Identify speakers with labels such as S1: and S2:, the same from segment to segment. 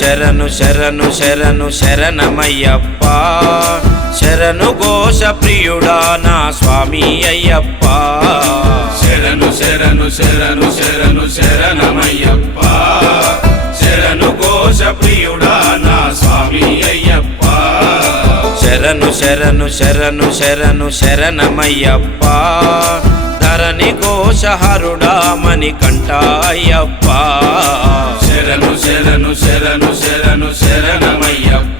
S1: శరణు శరణు శరణు శరణమయ్యప్ప. శరణు ఘోష ప్రియుడా నా స్వామి అయ్యప్ప.
S2: శరణు శరణు శరణు శరణు శరణమయ్యప్ప. శరణు ఘోష ప్రియుడా నా స్వామి అయ్యప్ప.
S1: శరణు శరణు శరణు శరణు శరణమయ్యప్ప. ధరణి ఘోషహరుడా మణికంఠ అయ్యప్ప.
S2: శరణు శరణు శరణు శరణు శరణమయ్యప్ప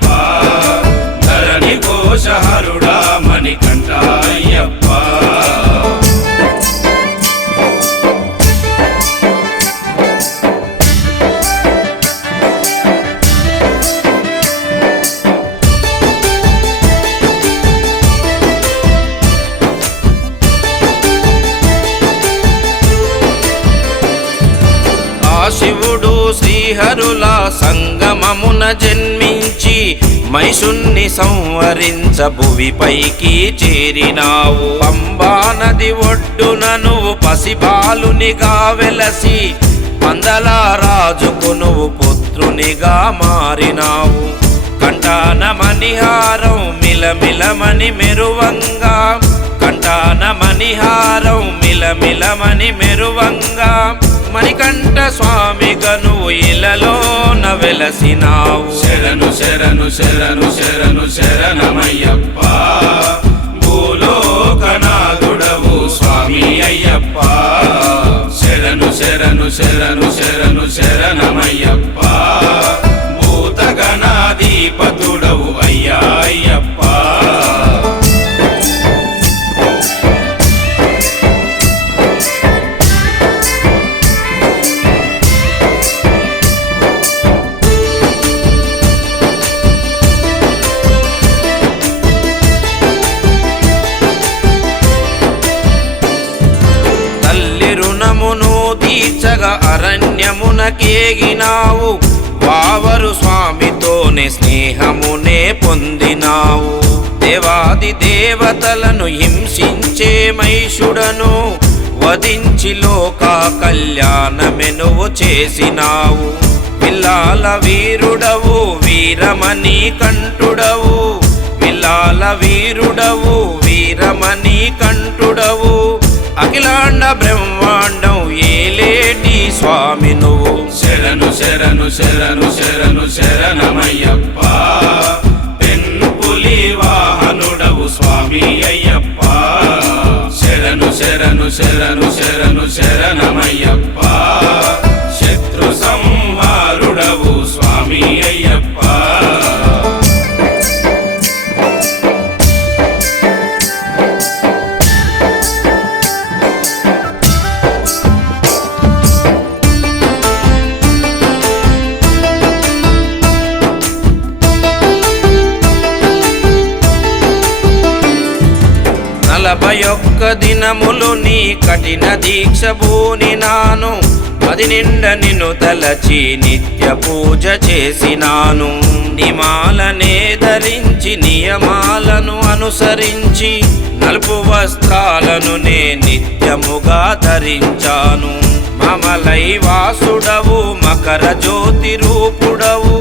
S1: శ్రీహరుల సంగమమున జన్మించి మైసున్ని సంవరించ భువిపైకి చేరినావు. పంబా నది ఒడ్డున నువ్వు పసిబాలునిగా వెలసి పందల రాజుకు నువ్వు పుత్రునిగా మారినావు. కంటాన మణిహారం మిలమిలమని మెరువంగా కంటాన మణిహారం మిలమిలమని మెరువంగా మణికంఠ స్వామి నువ్వు ఇలలోన వెలసినావు.
S2: శరణు శరణు శరణు శరణు శరణమయ్యప్ప. భూలోకనాథుడవు స్వామి అయ్యప్ప. శరణు శరణు శరణు శరణు శరణమయ్యప్ప.
S1: రుణమును తీర్చగా అరణ్యమునకేగినావు. వావరు స్వామితోనే స్నేహమునే పొందినావు. దేవాది దేవతలను హింసించే మైషుడను వధించి లోక కళ్యాణమెనువు చేసినావు. పిల్లాల వీరుడవు వీరమణి కంఠుడవు. పిల్లాల వీరుడవు వీరమణి కంఠుడవు. అఖిలాండ బ్రహ్మాండం ఏలేటి స్వామి నువ్వు?
S2: శరణు శరణు శరణు శరణు శరణమయ్యప్ప. పెన్పులి వాహనుడవు స్వామి అయ్యప్ప. శరణు శరణు శరణు శరణు శరణమయ్యప్ప. శత్రు సంహారుడవు స్వామి అయ్యప్ప.
S1: యొక్క దినములు నీ కఠిన దీక్ష భూనినాను అది నిండ నిన్ను తలచి నిత్య పూజ చేసినాను. నిమాలనే ధరించి నియమాలను అనుసరించి నలుపు వస్త్రాలను నే నిత్యముగా ధరించాను. మమలై వాసుడవు మకర జ్యోతి రూపుడవు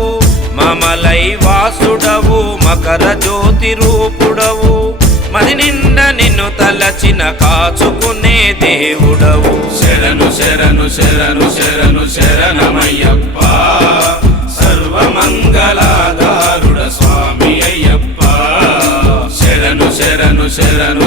S1: మమలై వాసుడవు మకర జ్యోతి రూపుడవు మది నిన్న తలచిన కాచుకునే దేవుడవు.
S2: శరణు శరణు శరణు శరణు శరణమయ్యప్ప. సర్వమంగళాధారుడ స్వామి అయ్యప్ప. శరణు శరణు శరణు శరణు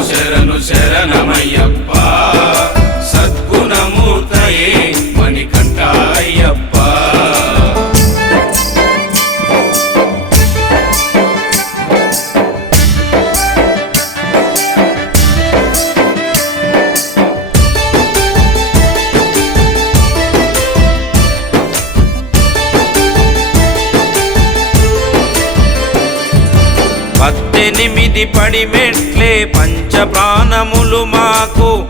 S1: ఎనిమిది పడి మెట్లే పంచ ప్రాణములు మాకు.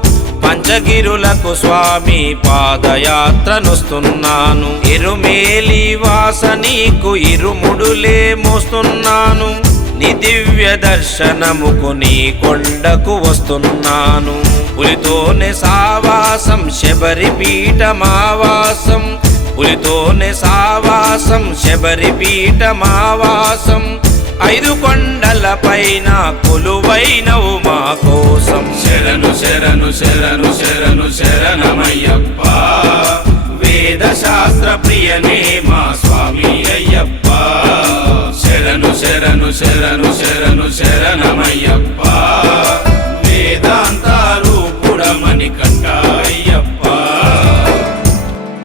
S1: పంచగిరులకు స్వామి పాదయాత్రనొస్తున్నాను. ఇరుమేలి వాస నీకు ఇరుముడులే మోస్తున్నాను. నీ దివ్య దర్శనముకు నీ కొండకు వస్తున్నాను. పులితోనే సావాసం శబరి పీఠమావాసం. పులితోనే సావాసం శబరి పీఠమావాసం. ఐదు కొండల పైన కొలువైనవు మా కోసం.
S2: శరణు శరణు శరణు శరణు శరణమయ్యప్ప. వేద శాస్త్ర ప్రియనే మా స్వామి అయ్యప్ప. శరణు శరణు శరణు శరణు శరణమయ్యప్ప.